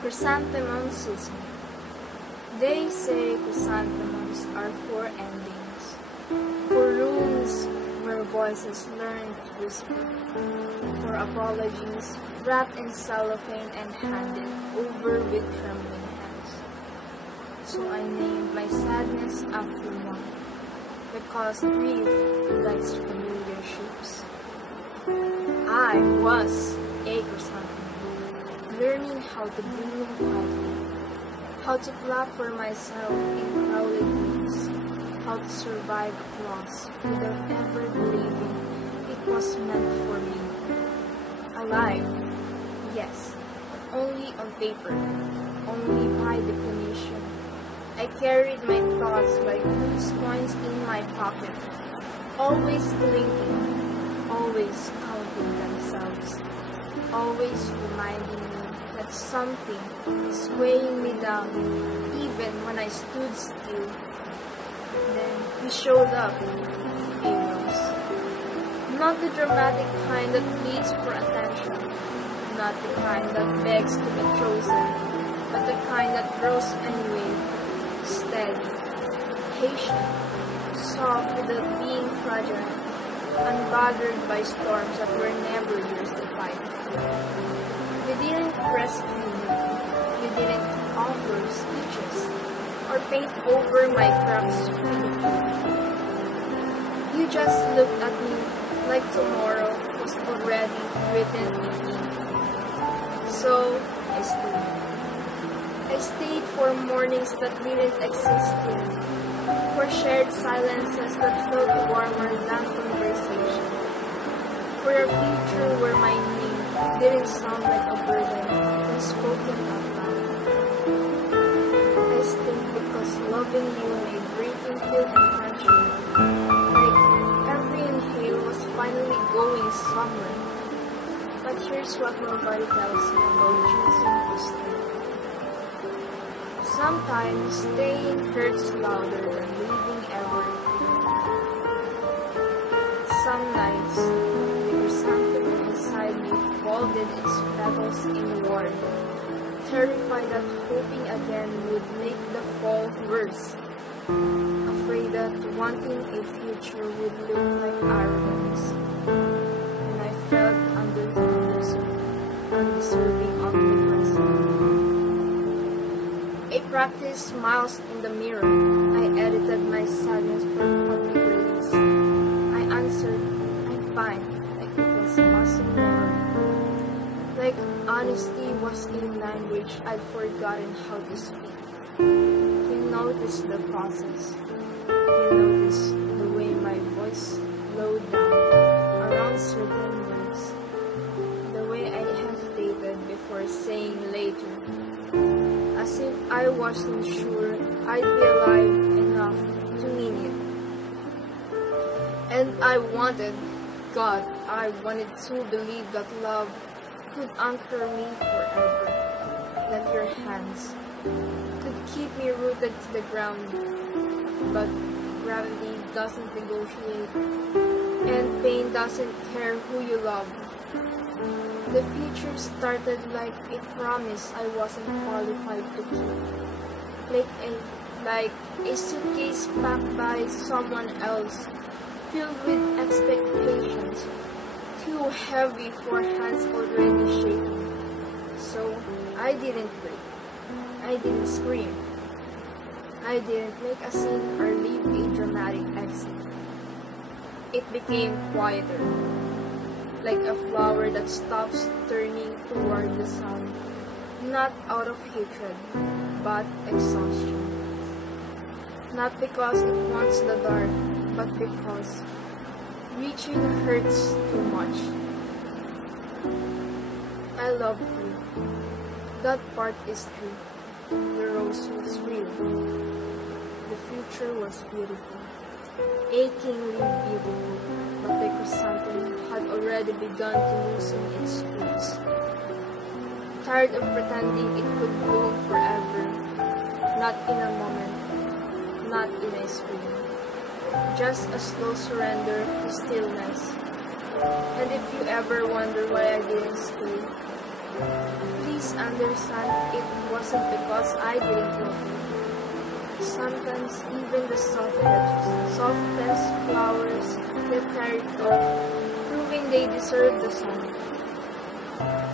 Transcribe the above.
Chrysanthemum season. They say chrysanthemums are for endings, for rooms where voices learn to whisper, for apologies wrapped in cellophane and handed over with trembling hands. So I named my sadness after one, because grief likes familiar shapes. I was a chrysanthemum, learning how to bloom quietly, how to clap for myself in crowded rooms, how to survive applause without ever believing it was meant for me. Alive, yes, but only on paper, only by definition. I carried my thoughts like loose coins in my pocket, always blinking, always counting themselves, always reminding me that something is weighing me down even when I stood still. Then he showed up, a rose. Not the dramatic kind that pleads for attention, not the kind that begs to be chosen, but the kind that grows anyway, steady, patient, soft without being fragile, unbothered by storms that were never yours to fight. You didn't rescue me, you didn't offer speeches, or paint over my cracks with you just looked at me like tomorrow was already written in ink. So I stayed. I stayed for mornings that didn't exist yet, for shared silences that felt warmer than conversation, for a future where my name didn't sound like a burden when spoken out loud. I stayed because loving you made breathing feel intentional, like every inhale was finally going somewhere. But here's what nobody tells me about choosing to stay. Sometimes staying hurts louder than leaving ever could. Some nights, the chrysanthemum inside me folded its petals inward, terrified that hoping again would make the fall worse, afraid that wanting a future would look like arrogance, and I felt undeserving of the present. A practice smiles in the mirror. I edited my sadness for public release. I answered, I'm fine, like it was muscle memory. Like honesty was a language I'd forgotten how to speak. You noticed the process. You noticed the way my voice slowed down around certain words. The way I hesitated before saying later. As if I wasn't sure I'd be alive enough to mean it. And I wanted to believe that love could anchor me forever, that your hands could keep me rooted to the ground. But gravity doesn't negotiate, and pain doesn't care who you love. The future started like a promise I wasn't qualified to keep. Like a suitcase packed by someone else, filled with expectations, too heavy for hands already shaking. So I didn't break. I didn't scream. I didn't make a scene or leave a dramatic exit. It became quieter, like a flower that stops turning toward the sun, not out of hatred, but exhaustion. Not because it wants the dark, but because reaching hurts too much. I love you. That part is true. The rose was real. The future was beautiful. Achingly beautiful, but the chrysanthemum had already begun to loosen its roots. Tired of pretending it could bloom forever, not in a moment, not in a spring. Just a slow surrender to stillness. And if you ever wonder why I didn't stay, please please understand it wasn't because I didn't love you. Sometimes even the softest flowers get carried off, proving they deserve the sun.